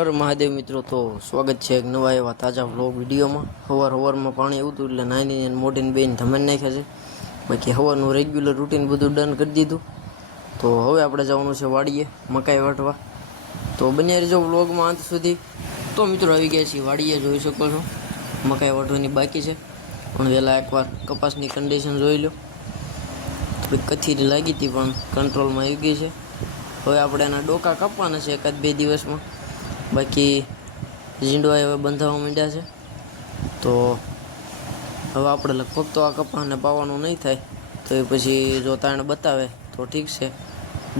હર મહાદેવ મિત્રો, તો સ્વાગત છે એક નવા એવા તાજા વ્લોગ વિડીયોમાં। સવારમાં પાણી આવતું એટલે નાની મોટીને બેન ધમાઈ નાખ્યા છે। બાકી સવારનું રેગ્યુલર રૂટીન બધું ડન કરી દીધું। તો હવે આપણે જવાનું છે વાડીએ મકાઈ વાટવા। તો બન્યા રહેજો વ્લોગમાં અંત સુધી। તો મિત્રો આવી ગયા છીએ વાડીએ, જોઈ શકો છો મકાઈ વાટવાની બાકી છે, પણ વહેલા એકવાર કપાસની કન્ડિશન જોઈ લો। થોડીક કથીરી લાગી હતી પણ કંટ્રોલમાં આવી ગઈ છે। હવે આપણે એના ડોકા કાપવાના છે એકાદ બે દિવસમાં। બાકી ઝીંડવા હવે બંધાવવા માંડ્યા છે, તો હવે આપણે લગભગ તો આ કપાસને પાવાનું નહીં થાય, તો એ પછી જો તાણ બતાવે તો ઠીક છે,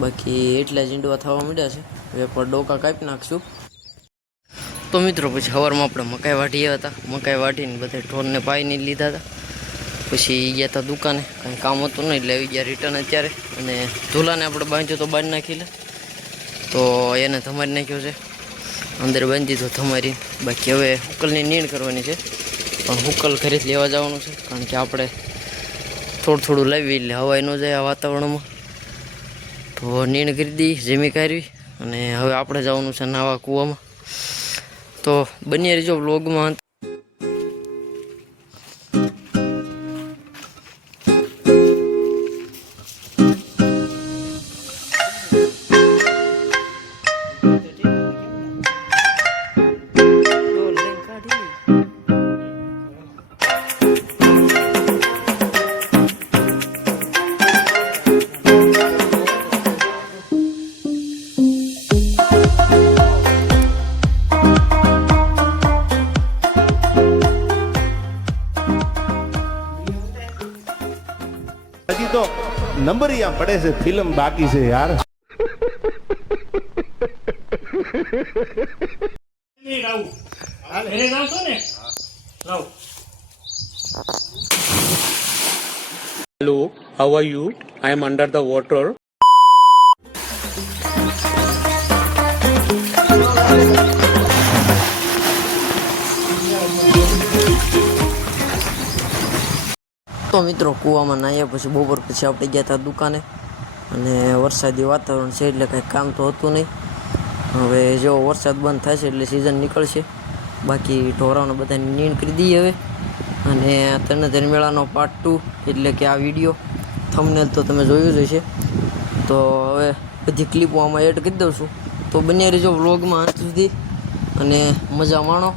બાકી એટલા ઝીંડવા થવા માંડ્યા છે, હવે પણ ડોકા કાપી નાખશું। તો મિત્રો પછી સવારમાં આપણે મકાઈ વાટી આવ્યા હતા, મકાઈ વાટીને બધા ઢોરને પાઈને લીધા હતા। પછી ગયા હતા દુકાને, કાંઈ કામ હતું નહીં એટલે આવી ગયા રિટર્ન અત્યારે। અને ઝૂલાને આપણે બાંધ્યો તો બાંધી નાખી લે, તો એને ધમારી નાખ્યો છે, અંદર બાંધી દીધો ધમારી। બાકી હવે હુકલની નીણ કરવાની છે, પણ હુકલ ઘરે લેવા જવાનું છે, કારણ કે આપણે થોડું લાવી એટલે હવાઈ ન જાય આ વાતાવરણમાં। તો નીણ કરી દી, જેમી કાઢવી, અને હવે આપણે જવાનું છે નાવા કૂવામાં। તો બની રહેજો વ્લોગમાં। तो नंबर यहाँ पड़े से फिल्म बाकी से यार। Hello, how are you? I am under the water. તો મિત્રો કૂવામાં નાહ્યા પછી બપોર પછી આપણે ગયા હતા દુકાને, અને વરસાદી વાતાવરણ છે એટલે કંઈ કામ તો હતું નહીં। હવે જો વરસાદ બંધ થશે એટલે સિઝન નીકળશે। બાકી ઢોરાઓને બધાને નીણ કરી દઈએ હવે, અને તરણેતર મેળાનો પાર્ટ 2 એટલે કે આ વિડીયો થંબનેલ તો તમે જોયું જ હશે। તો હવે બધી ક્લિપો આમાં એડ કરી દઉં છું, તો બન્યા રહેજો વ્લોગમાં અંત સુધી અને મજા માણો।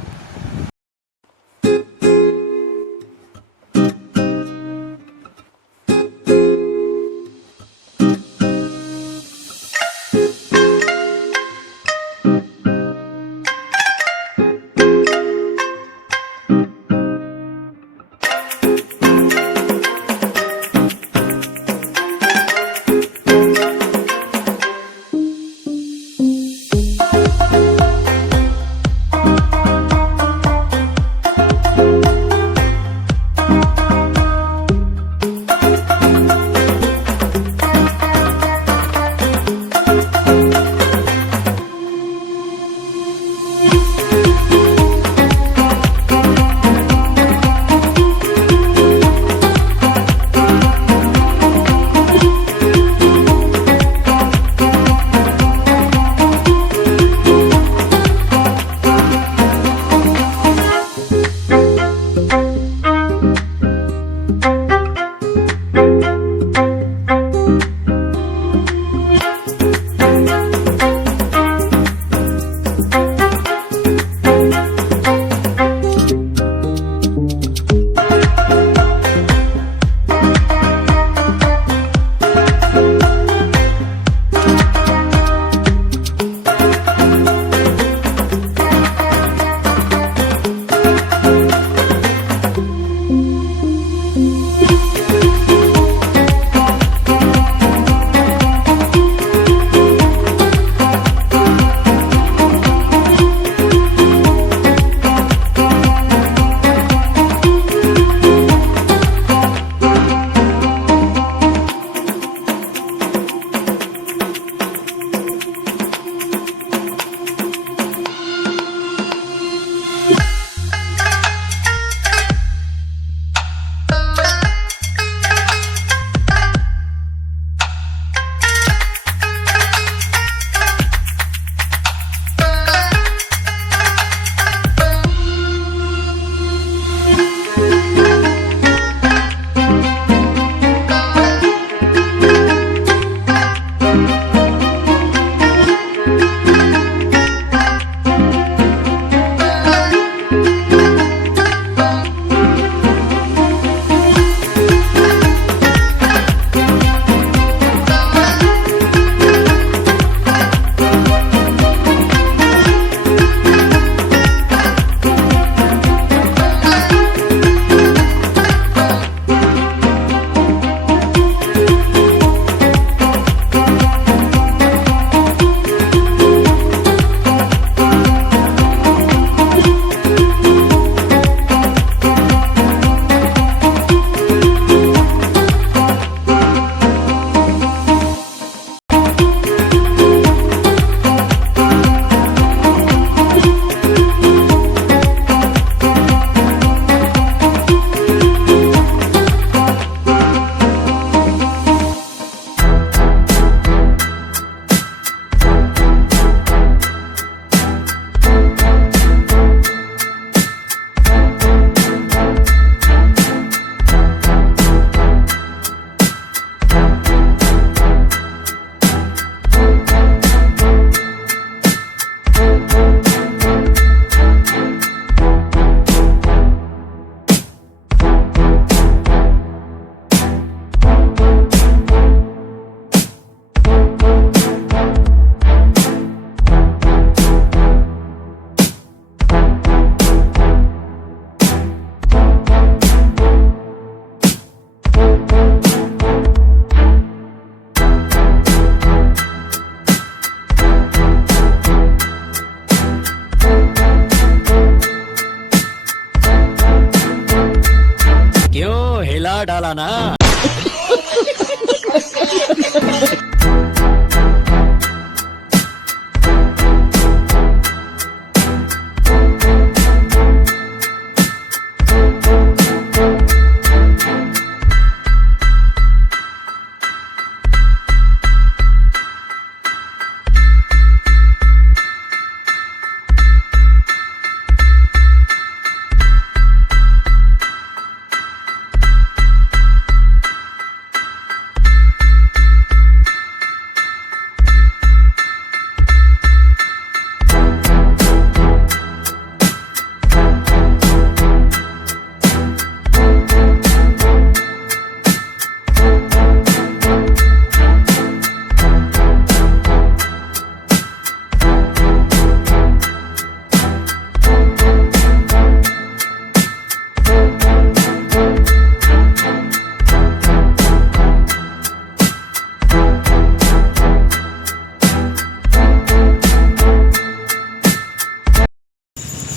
डाला ना।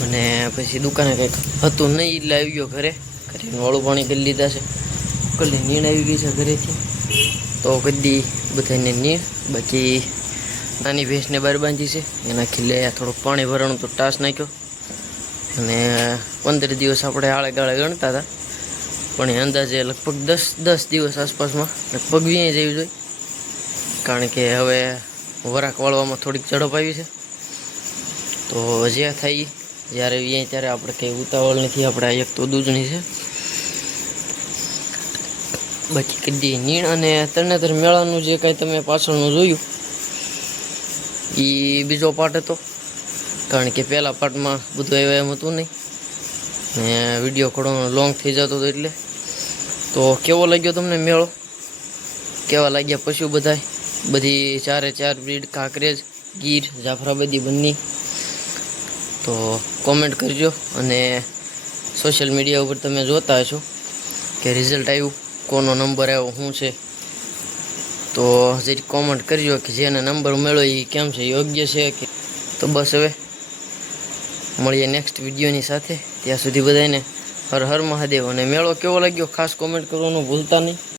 અને પછી દુકાને કંઈક હતું નહીં એટલે આવી ગયો ઘરે વાળું પાણી કરી લીધા છે. કલી નીણ આવી ગઈ છે ઘરેથી, તો કદી બધાને નીણ. બાકી નાની ભેંસને બહાર બાંધી છે, એના ખીલે થોડુંક પાણી ભરવાનું તો ટાસ નાખ્યો. અને 15 દિવસ આપણે આળે ગાળે ગણતા હતા, પણ એ અંદાજે લગભગ 10 દિવસ આસપાસમાં લગભગ 20 જેવી જોઈ. કારણ કે હવે વરાક વાળવામાં થોડીક ઝડપ આવી છે. તો જે થાય જ્યારે અહીંયા ત્યારે આપણે કંઈ ઉતાવળ નથી, આપણે એક તો દૂધણી છે. બાકી કદી નીણ અને તરણેતર મેળાનું જે કાંઈ તમે પાછળનું જોયું એ બીજો પાર્ટ હતો, કારણ કે પહેલા પાર્ટમાં બધું આવ્યા એમ હતું નહીં ને વિડીયો ઘણો લોંગ થઈ જતો હતો. એટલે તો કેવો લાગ્યો તમને મેળો, કેવા લાગ્યા પશુ બધાય, બધી 4 બ્રીડ, કાંકરેજ, ગીર, જાફરાબાદી બંને, તો કોમેન્ટ કરજો. અને સોશિયલ મીડિયા ઉપર તમે જોતા હશો કે રિઝલ્ટ આવ્યું, કોનો નંબર આવ્યો, શું છે, તો જરી કોમેન્ટ કરજો કે જેને નંબર મળ્યો એ કેમ છે, યોગ્ય છે કે. તો બસ હવે મળીએ નેક્સ્ટ વિડીયોની સાથે. ત્યાં સુધી બધાને હર હર મહાદેવ. અને મેળો કેવો લાગ્યો ખાસ કોમેન્ટ કરવાનું ભૂલતા નહીં.